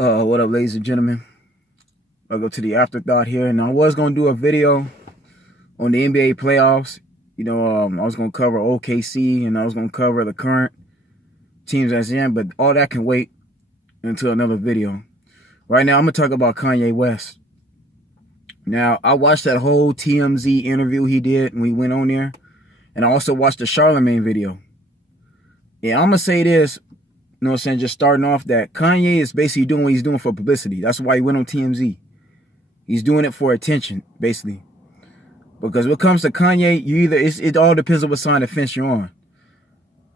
What up, ladies and gentlemen? Welcome to the Afterthought here, and I was gonna do a video on the NBA playoffs. I was gonna cover OKC, and I was gonna cover the current teams that's in, but all that can wait until another video. Right now, I'm gonna talk about Kanye West. Now, I watched that whole TMZ interview he did when he went on there, and I also watched the Charlemagne video. And I'm gonna say this. You know what I'm saying? Just starting off that Kanye is basically doing what he's doing for publicity. That's why he went on TMZ. He's doing it for attention, basically. Because when it comes to Kanye, it all depends on what side of the fence you're on.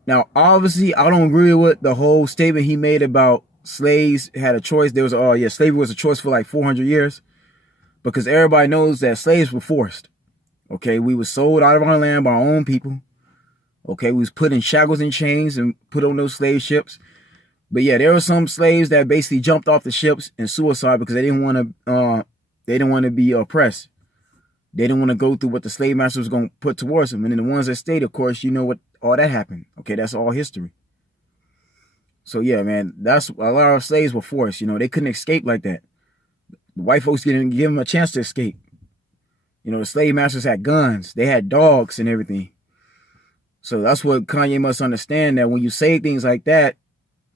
Now, obviously, I don't agree with the whole statement he made about slaves had a choice. Slavery was a choice for like 400 years. Because everybody knows that slaves were forced. Okay, we were sold out of our land by our own people. Okay, we was put in shackles and chains and put on those slave ships. But yeah, there were some slaves that basically jumped off the ships in suicide because they didn't want to be oppressed. They didn't want to go through what the slave master was going to put towards them. And then the ones that stayed, of course, you know what all that happened. Okay, that's all history. So yeah, man, that's a lot of slaves were forced. They couldn't escape like that. The white folks didn't give them a chance to escape. The slave masters had guns. They had dogs and everything. So that's what Kanye must understand, that when you say things like that,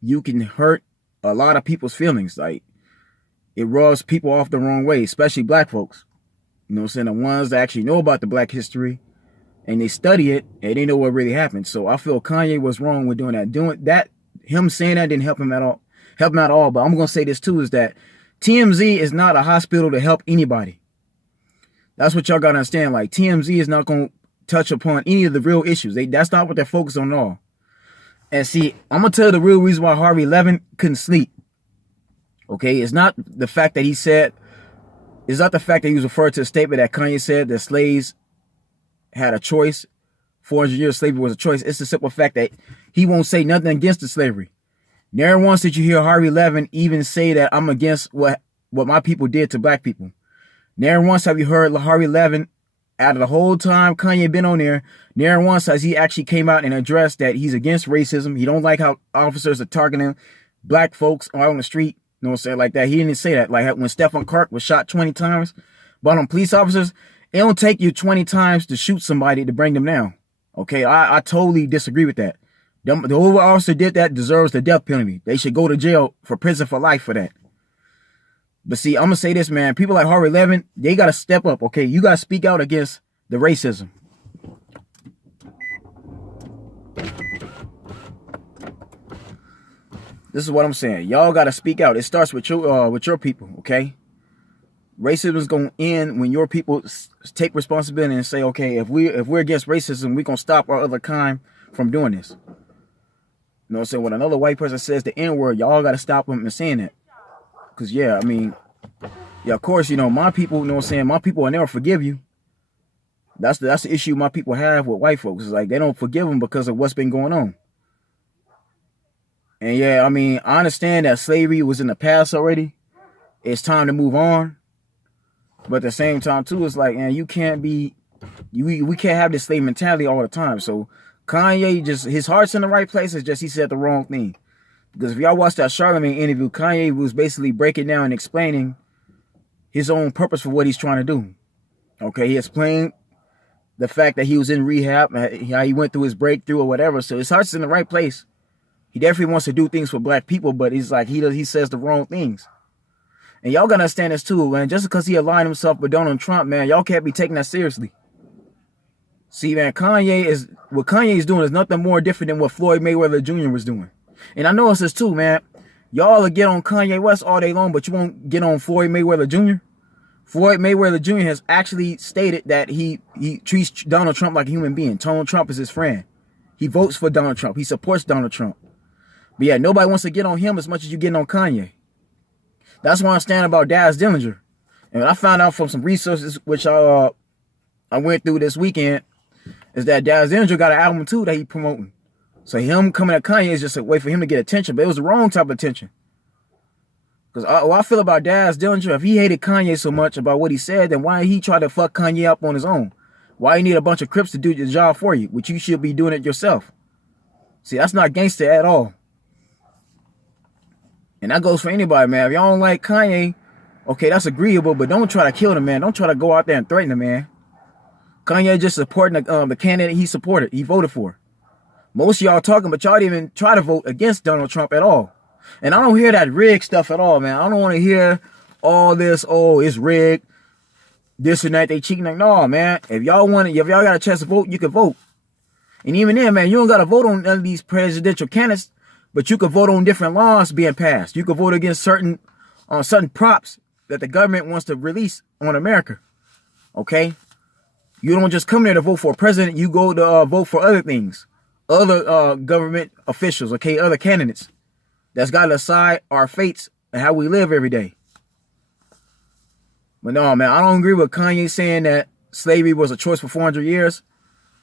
you can hurt a lot of people's feelings. Like, it rubs people off the wrong way, especially black folks. You know what I'm saying? The ones that actually know about the black history and they study it and they know what really happened. So I feel Kanye was wrong with doing that. Him saying that didn't help him at all. But I'm going to say this too, is that TMZ is not a hospital to help anybody. That's what y'all got to understand. Like, TMZ is not going to touch upon any of the real issues. That's not what they're focused on at all. And see, I'm going to tell you the real reason why Harvey Levin couldn't sleep. Okay, it's not the fact that he was referred to a statement that Kanye said that slaves had a choice. 400 years slavery was a choice. It's the simple fact that he won't say nothing against the slavery. Never once did you hear Harvey Levin even say that I'm against what my people did to black people. Never once have you heard Harvey Levin, out of the whole time Kanye been on there, never once has he actually came out and addressed that he's against racism. He don't like how officers are targeting black folks out on the street. You know what I'm saying? Like that. He didn't say that. Like when Stephen Clark was shot 20 times by them police officers, it don't take you 20 times to shoot somebody to bring them down. Okay, I totally disagree with that. Whoever officer did that deserves the death penalty. They should go to jail for prison for life for that. But see, I'm going to say this, man. People like Harvey Levin, they got to step up, okay? You got to speak out against the racism. This is what I'm saying. Y'all got to speak out. It starts with your people, okay? Racism is going to end when your people take responsibility and say, okay, if we're against racism, we're going to stop our other kind from doing this. You know what I'm saying? When another white person says the N-word, y'all got to stop them from saying that. Because, of course, my people, you know what I'm saying? My people will never forgive you. That's the issue my people have with white folks. It's like they don't forgive them because of what's been going on. And I understand that slavery was in the past already. It's time to move on. But at the same time, too, it's like, man, we can't have this slave mentality all the time. So Kanye, his heart's in the right place. It's just he said the wrong thing. Because if y'all watch that Charlemagne interview, Kanye was basically breaking down and explaining his own purpose for what he's trying to do. Okay, he explained the fact that he was in rehab, how he went through his breakthrough or whatever. So his heart's in the right place. He definitely wants to do things for black people, but he's like, he says the wrong things. And y'all gotta understand this too, man. Just because he aligned himself with Donald Trump, man, y'all can't be taking that seriously. See, man, what Kanye is doing is nothing more different than what Floyd Mayweather Jr. was doing. And I know it's this too, man. Y'all will get on Kanye West all day long, but you won't get on Floyd Mayweather Jr. Floyd Mayweather Jr. has actually stated that he treats Donald Trump like a human being. Donald Trump is his friend. He votes for Donald Trump. He supports Donald Trump. But yeah, nobody wants to get on him as much as you getting on Kanye. That's why I stand about Daz Dillinger. And I found out from some resources, which I went through this weekend, is that Daz Dillinger got an album too that he promoting. So him coming at Kanye is just a way for him to get attention. But it was the wrong type of attention. Because what I feel about Daz Dillinger, if he hated Kanye so much about what he said, then why he try to fuck Kanye up on his own? Why you need a bunch of Crips to do your job for you, which you should be doing it yourself? See, that's not gangster at all. And that goes for anybody, man. If y'all don't like Kanye, okay, that's agreeable, but don't try to kill the man. Don't try to go out there and threaten the man. Kanye just supporting the candidate he supported, he voted for. Most of y'all talking, but y'all didn't even try to vote against Donald Trump at all. And I don't hear that rigged stuff at all, man. I don't want to hear all this, oh, it's rigged, this and that, they cheating. Like, no, man. If y'all got a chance to vote, you can vote. And even then, man, you don't got to vote on none of these presidential candidates, but you could vote on different laws being passed. You could vote against certain props that the government wants to release on America. Okay? You don't just come there to vote for a president. You go to vote for other things. Other government officials, okay? Other candidates that's got to decide our fates and how we live every day. But no, man, I don't agree with Kanye saying that slavery was a choice for 400 years.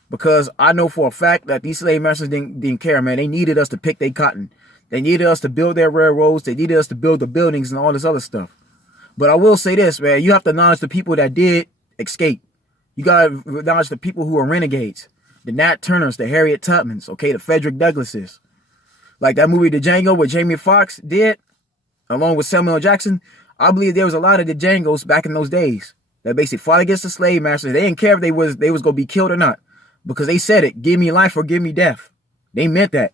Because I know for a fact that these slave masters didn't care, man. They needed us to pick their cotton. They needed us to build their railroads. They needed us to build the buildings and all this other stuff. But I will say this, man. You have to acknowledge the people that did escape. You got to acknowledge the people who are renegades. The Nat Turners, the Harriet Tubmans, okay, the Frederick Douglasses. Like that movie, The Django, what Jamie Foxx did, along with Samuel L. Jackson. I believe there was a lot of the Django's back in those days that basically fought against the slave masters. They didn't care if they was going to be killed or not. Because they said it, give me life or give me death. They meant that.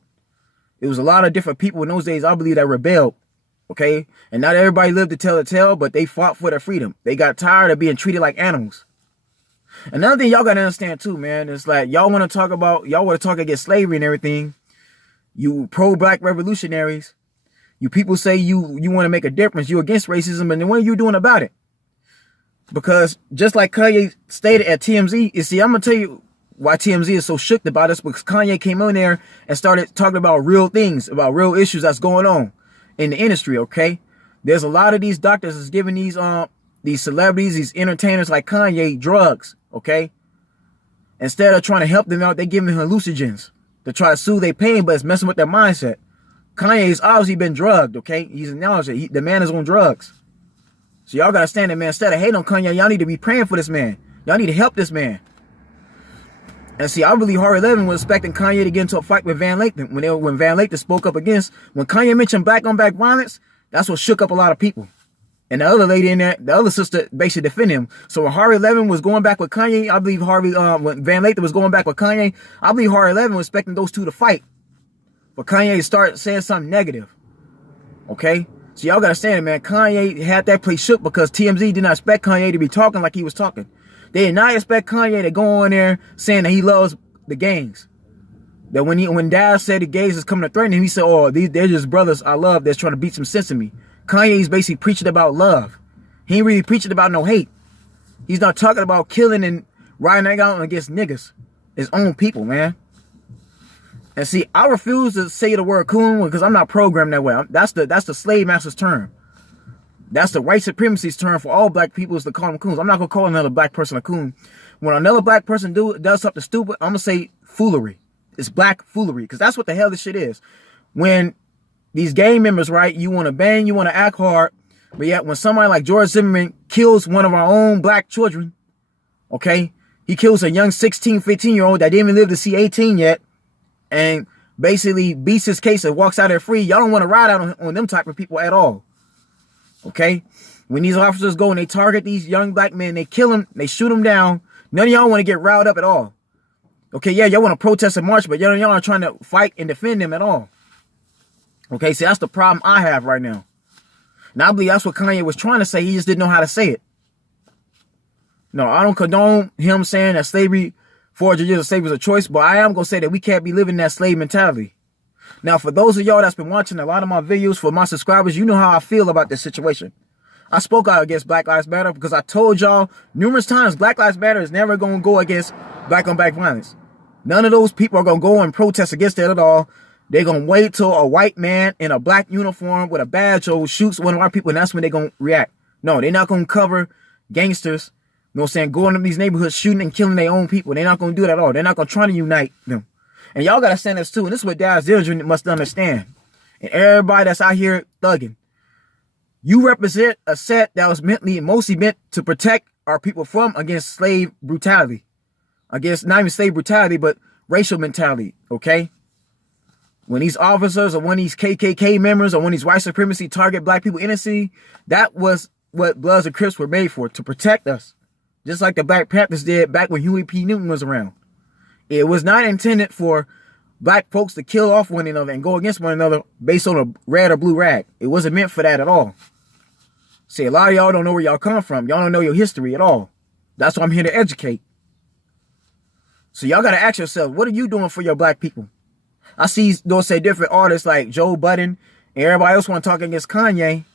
It was a lot of different people in those days, I believe, that rebelled. Okay? And not everybody lived to tell the tale, but they fought for their freedom. They got tired of being treated like animals. Another thing y'all got to understand too, man, is like y'all want to talk against slavery and everything. You pro-black revolutionaries. You people say you want to make a difference. You against racism, and then what are you doing about it? Because just like Kanye stated at TMZ, you see, I'm going to tell you why TMZ is so shook about us, because Kanye came in there and started talking about real things, about real issues that's going on in the industry, okay? There's a lot of these doctors that's giving these celebrities, these entertainers like Kanye drugs, okay? Instead of trying to help them out, they giving hallucinogens to try to soothe their pain, but it's messing with their mindset. Kanye's obviously been drugged, okay? He's acknowledged it. The man is on drugs. So y'all gotta stand there, man. Instead of hating on Kanye, y'all need to be praying for this man. Y'all need to help this man. And see, I believe Harvey Levin was expecting Kanye to get into a fight with Van Lathan. When Van Lathan spoke up against, when Kanye mentioned black-on-black violence, that's what shook up a lot of people. And the other lady in there, the other sister, basically defended him. So when Harvey Levin was going back with Kanye, I believe when Van Lathan was going back with Kanye, I believe Harvey Levin was expecting those two to fight. But Kanye to start saying something negative. Okay? So y'all gotta stand it, man. Kanye had that place shook because TMZ did not expect Kanye to be talking like he was talking. They did not expect Kanye to go on there saying that he loves the gangs. That when Dad said the gays is coming to threaten him, he said, oh, they're just brothers I love that's trying to beat some sense in me. Kanye's basically preaching about love. He ain't really preaching about no hate. He's not talking about killing and riding out against niggas. His own people, man. And see, I refuse to say the word coon because I'm not programmed that way. That's the slave master's term. That's the white supremacy's term for all black people, is to call them coons. I'm not going to call another black person a coon. When another black person does something stupid, I'm going to say foolery. It's black foolery, because that's what the hell this shit is. When these gang members, right, you want to bang, you want to act hard, but yet when somebody like George Zimmerman kills one of our own black children, okay, he kills a young 16, 15-year-old that didn't even live to see 18 yet, and basically beats his case and walks out there free, y'all don't want to ride out on them type of people at all. Okay, when these officers go and they target these young black men, they kill them, they shoot them down. None of y'all want to get riled up at all. Okay, yeah, y'all want to protest and march, but y'all aren't trying to fight and defend them at all. Okay, see, that's the problem I have right now. And I believe that's what Kanye was trying to say. He just didn't know how to say it. No, I don't condone him saying that slavery, 400 years of slavery was a choice, but I am going to say that we can't be living that slave mentality. Now, for those of y'all that's been watching a lot of my videos, for my subscribers, you know how I feel about this situation. I spoke out against Black Lives Matter because I told y'all numerous times Black Lives Matter is never going to go against black-on-black violence. None of those people are going to go and protest against it at all. They're going to wait till a white man in a black uniform with a badge or shoots one of our people, and that's when they're going to react. No, they're not going to cover gangsters, you know what I'm saying, going to these neighborhoods shooting and killing their own people. They're not going to do that at all. They're not going to try to unite them. And y'all got to stand this too. And this is what Daz Dillinger must understand. And everybody that's out here thugging. You represent a set that was mostly meant to protect our people from against slave brutality. Against not even slave brutality, but racial mentality, okay? When these officers or when these KKK members or when these white supremacy target black people innocently, that was what Bloods and Crips were made for, to protect us. Just like the Black Panthers did back when Huey P. Newton was around. It was not intended for black folks to kill off one another and go against one another based on a red or blue rag. It wasn't meant for that at all. See, a lot of y'all don't know where y'all come from. Y'all don't know your history at all. That's why I'm here to educate. So y'all got to ask yourself, what are you doing for your black people? I see, they'll say different artists like Joe Budden and everybody else want to talk against Kanye.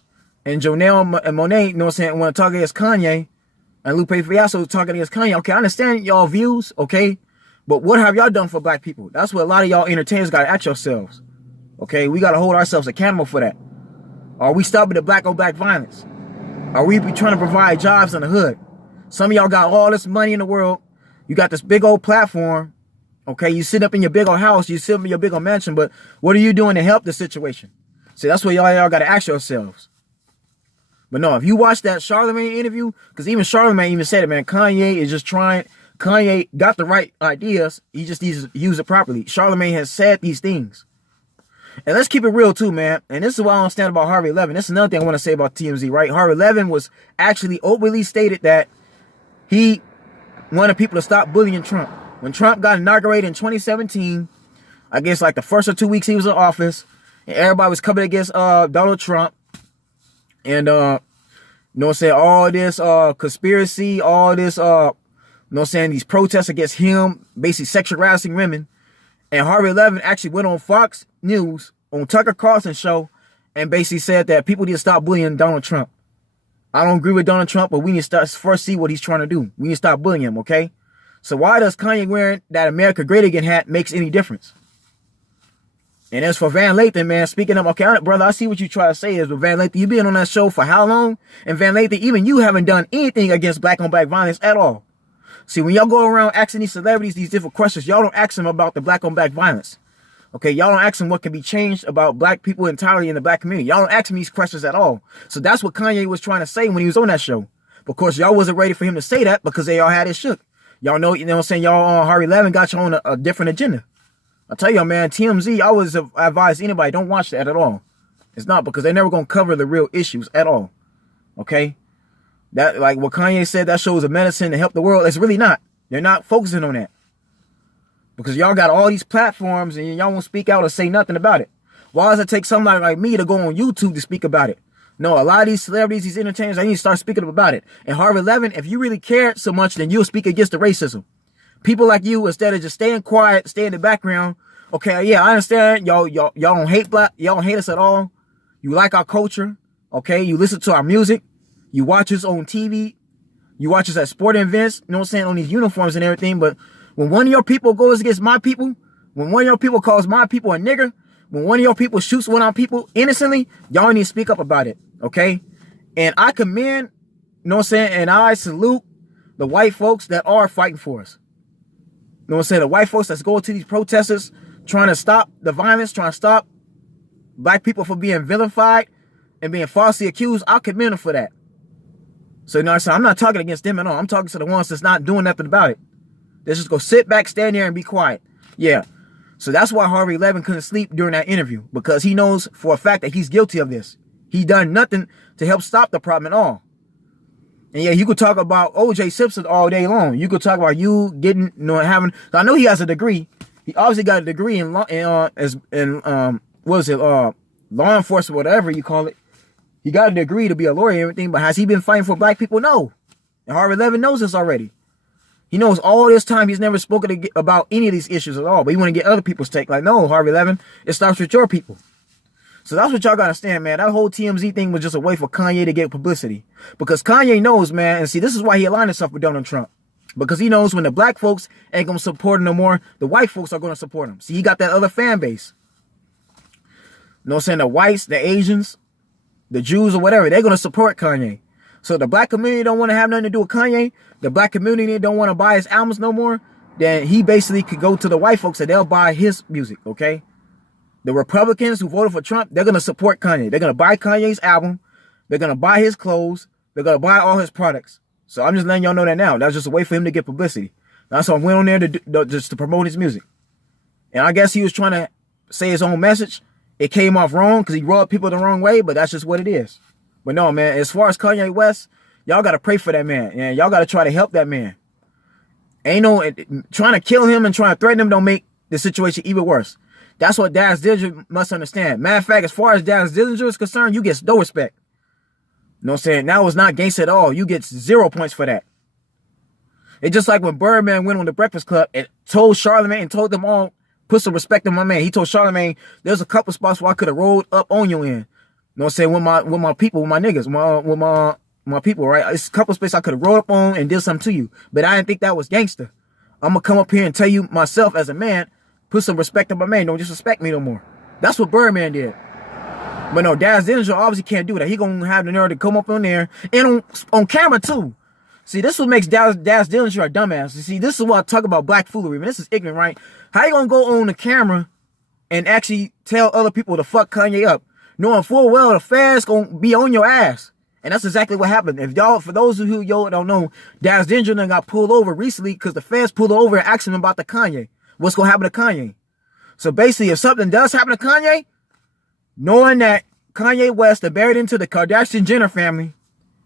And Jonelle and Monet, you know what I'm saying, want to talk against Kanye. And Lupe Fiasco talking against Kanye. Okay, I understand y'all views, okay? But what have y'all done for black people? That's what a lot of y'all entertainers got to ask yourselves. Okay, we got to hold ourselves accountable for that. Are we stopping the black on black violence? Are we trying to provide jobs in the hood? Some of y'all got all this money in the world. You got this big old platform. Okay, you sit up in your big old house, you sit up in your big old mansion, but what are you doing to help the situation? See, that's what y'all got to ask yourselves. But no, if you watch that Charlemagne interview, because even Charlemagne even said it, man, Kanye is just trying, Kanye got the right ideas, he just needs to use it properly. Charlemagne has said these things. And let's keep it real too, man. And this is what I don't stand about Harvey Levin. This is another thing I want to say about TMZ, right? Harvey Levin was actually openly stated that he wanted people to stop bullying Trump. When Trump got inaugurated in 2017, I guess like the first or 2 weeks he was in office, and everybody was coming against Donald Trump. And, you know what I'm saying, all this conspiracy, all this, you know what I'm saying, these protests against him, basically sexual harassing women. And Harvey Levin actually went on Fox News, on Tucker Carlson's show, and basically said that people need to stop bullying Donald Trump. I don't agree with Donald Trump, but we need to start first see what he's trying to do. We need to stop bullying him, okay? So why does Kanye wearing that America Great Again hat makes any difference? And as for Van Lathan, man, speaking of, okay, brother, I see what you try to say is, but Van Lathan, you been on that show for how long? And Van Lathan, even you haven't done anything against black on black violence at all. See, when y'all go around asking these celebrities these different questions, y'all don't ask them about the black on black violence. Okay, y'all don't ask them what can be changed about black people entirely in the black community. Y'all don't ask them these questions at all. So that's what Kanye was trying to say when he was on that show. Of course, y'all wasn't ready for him to say that because they all had it shook. Y'all know, you know what I'm saying, y'all on Harvey Levin got you on a different agenda. I tell y'all, man, TMZ, I always advise anybody, don't watch that at all. It's not, because they're never going to cover the real issues at all. Okay? That, like what Kanye said, that show is a medicine to help the world. It's really not. They're not focusing on that. Because y'all got all these platforms and y'all won't speak out or say nothing about it. Why does it take somebody like me to go on YouTube to speak about it? No, a lot of these celebrities, these entertainers, they need to start speaking up about it. And Harvey Levin, if you really cared so much, then you'll speak against the racism. People like you, instead of just staying quiet, stay in the background. Okay, yeah, I understand. Y'all don't hate black. Y'all don't hate us at all. You like our culture. Okay, you listen to our music. You watch us on TV. You watch us at sporting events. You know what I'm saying, on these uniforms and everything. But when one of your people goes against my people, when one of your people calls my people a nigger, when one of your people shoots one of our people innocently, y'all need to speak up about it. Okay, and I commend, you know what I'm saying, and I salute the white folks that are fighting for us. You know what I'm saying? The white folks that's going to these protesters, trying to stop the violence, trying to stop black people from being vilified and being falsely accused. I commend them for that. So, you know what I'm saying? I'm not talking against them at all. I'm talking to the ones that's not doing nothing about it. They just go sit back, stand there, and be quiet. Yeah. So that's why Harvey Levin couldn't sleep during that interview, because he knows for a fact that he's guilty of this. He done nothing to help stop the problem at all. And yeah, you could talk about O.J. Simpson all day long. You could talk about you getting, you know, having. I know he has a degree. He obviously got a degree in law, law enforcement, whatever you call it. He got a degree to be a lawyer and everything. But has he been fighting for black people? No. And Harvey Levin knows this already. He knows all this time he's never spoken about any of these issues at all. But he want to get other people's take. Like, no, Harvey Levin, it starts with your people. So that's what y'all got to understand, man. That whole TMZ thing was just a way for Kanye to get publicity. Because Kanye knows, man, and see, this is why he aligned himself with Donald Trump. Because he knows when the black folks ain't going to support him no more, the white folks are going to support him. See, he got that other fan base. You know what I'm saying? The whites, the Asians, the Jews or whatever, they're going to support Kanye. So the black community don't want to have nothing to do with Kanye. The black community don't want to buy his albums no more. Then he basically could go to the white folks and they'll buy his music, okay? The Republicans who voted for Trump, they're going to support Kanye. They're going to buy Kanye's album. They're going to buy his clothes. They're going to buy all his products. So I'm just letting y'all know that now. That's just a way for him to get publicity. That's why I went on there just to promote his music. And I guess he was trying to say his own message, it came off wrong because he rubbed people the wrong way, but that's just what it is. But no, man, as far as Kanye West, y'all got to pray for that man. And y'all got to try to help that man. Ain't no, trying to kill him and trying to threaten him don't make the situation even worse. That's what Daz Dillinger must understand. Matter of fact, as far as Daz Dillinger is concerned, you get no respect. You know what I'm saying? That was not gangster at all. You get 0 points for that. It's just like when Birdman went on the Breakfast Club and told Charlamagne and told them all, put some respect on my man. He told Charlamagne, there's a couple spots where I could have rolled up on you in. You know what I'm saying? With my people, with my niggas, with my people, right? It's a couple spaces I could have rolled up on and did something to you. But I didn't think that was gangster. I'm going to come up here and tell you myself as a man, put some respect on my man. Don't disrespect me no more. That's what Birdman did. But no, Daz Dillinger obviously can't do that. He going to have the nerve to come up on there and on camera too. See, this is what makes Daz Dillinger a dumbass. You see, this is what I talk about black foolery. Man, this is ignorant, right? How you going to go on the camera and actually tell other people to fuck Kanye up, knowing full well the fans going to be on your ass? And that's exactly what happened. If y'all, for those of you y'all don't know, Daz Dillinger got pulled over recently because the fans pulled over and asked him about the Kanye. What's going to happen to Kanye? So basically, if something does happen to Kanye, knowing that Kanye West are buried into the Kardashian-Jenner family,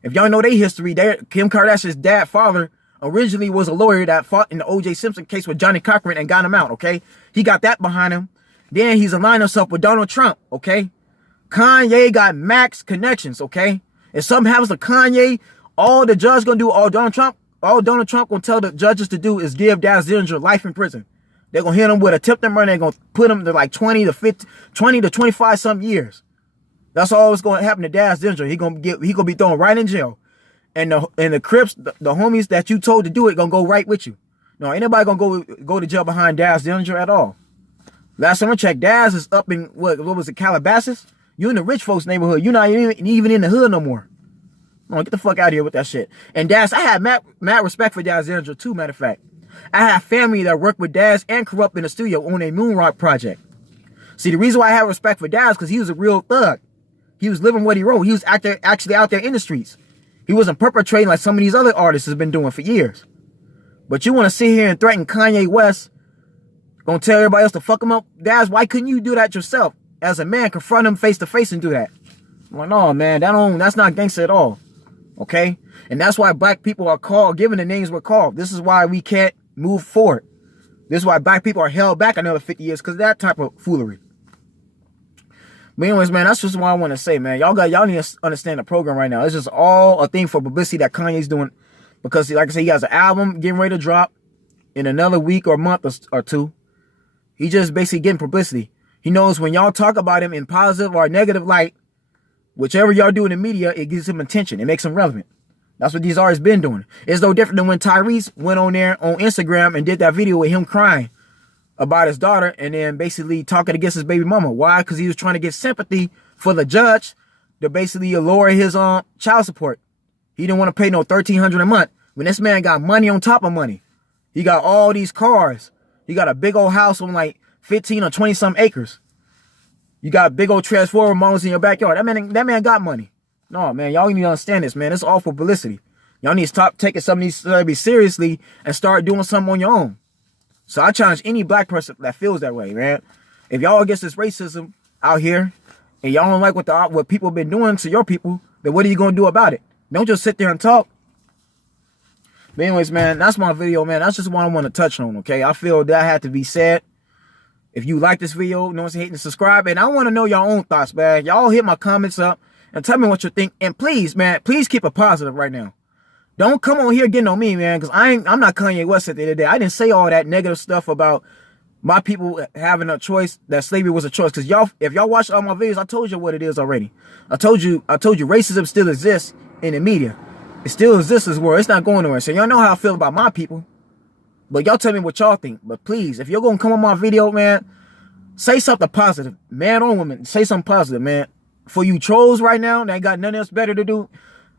if y'all know their history, Kim Kardashian's father originally was a lawyer that fought in the O.J. Simpson case with Johnny Cochran and got him out, okay? He got that behind him. Then he's aligned himself with Donald Trump, okay? Kanye got max connections, okay? If something happens to Kanye, all the judge gonna do, all Donald Trump gonna tell the judges to do is give Daz Dillinger life in prison. They're gonna hit him with attempted murder. They're gonna put him to like 20 to 25 some years. That's all that's gonna happen to Daz Dillinger. He gonna be thrown right in jail. And the Crips, the homies that you told to do it, gonna go right with you. No, ain't nobody gonna go to jail behind Daz Dillinger at all. Last time I checked, Daz is up in what was it, Calabasas? You in the rich folks neighborhood. You're not even in the hood no more. No, get the fuck out of here with that shit. And Daz, I have mad respect for Daz Dillinger too, matter of fact. I have family that work with Daz and Corrupt in the studio on a Moonrock project. See, the reason why I have respect for Daz because he was a real thug. He was living what he wrote. He was actually out there in the streets. He wasn't perpetrating like some of these other artists have been doing for years. But you want to sit here and threaten Kanye West, gonna tell everybody else to fuck him up? Daz, why couldn't you do that yourself? As a man, confront him face to face and do that. I'm like, no, man, that's not gangster at all. Okay? And that's why black people are given the names we're called. This is why we can't move forward. This is why black people are held back another 50 years because of that type of foolery. But anyways, man, that's just what I want to say, man. Y'all need to understand the program right now. It's just all a thing for publicity that Kanye's doing. Because, like I said, he has an album getting ready to drop in another week or month or two. He just basically getting publicity. He knows when y'all talk about him in positive or negative light, whichever y'all do in the media, it gives him attention. It makes him relevant. That's what these artists been doing. It's no different than when Tyrese went on there on Instagram and did that video with him crying about his daughter and then basically talking against his baby mama. Why? Because he was trying to get sympathy for the judge to basically lower his child support. He didn't want to pay no $1,300 a month. When this man got money on top of money. He got all these cars. He got a big old house on like 15 or 20 some acres. You got big old transformer models in your backyard. That man got money. No, man, y'all need to understand this, man. It's all for publicity. Y'all need to stop taking some of these celebrities seriously and start doing something on your own. So I challenge any black person that feels that way, man. If y'all against this racism out here and y'all don't like what people have been doing to your people, then what are you going to do about it? Don't just sit there and talk. But anyways, man, that's my video, man. That's just what I want to touch on, okay? I feel that had to be said. If you like this video, no one's hating to subscribe. And I want to know your own thoughts, man. Y'all hit my comments up and tell me what you think. And please, man, please keep it positive right now. Don't come on here getting on me, man, because I'm not Kanye West at the end of the day. I didn't say all that negative stuff about my people having a choice, that slavery was a choice. Because if y'all watch all my videos, I told you what it is already. I told you racism still exists in the media. It still exists as well. It's not going nowhere. So y'all know how I feel about my people. But y'all tell me what y'all think. But please, if you're going to come on my video, man, say something positive. Man or woman, say something positive, man. For you trolls right now, they ain't got nothing else better to do.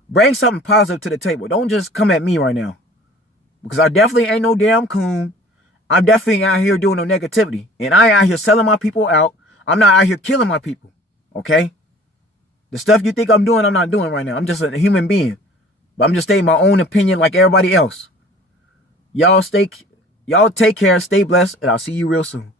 Bring something positive to the table. Don't just come at me right now. Because I definitely ain't no damn coon. I'm definitely out here doing no negativity. And I ain't out here selling my people out. I'm not out here killing my people. Okay? The stuff you think I'm doing, I'm not doing right now. I'm just a human being. But I'm just stating my own opinion like everybody else. Y'all take care, stay blessed, and I'll see you real soon.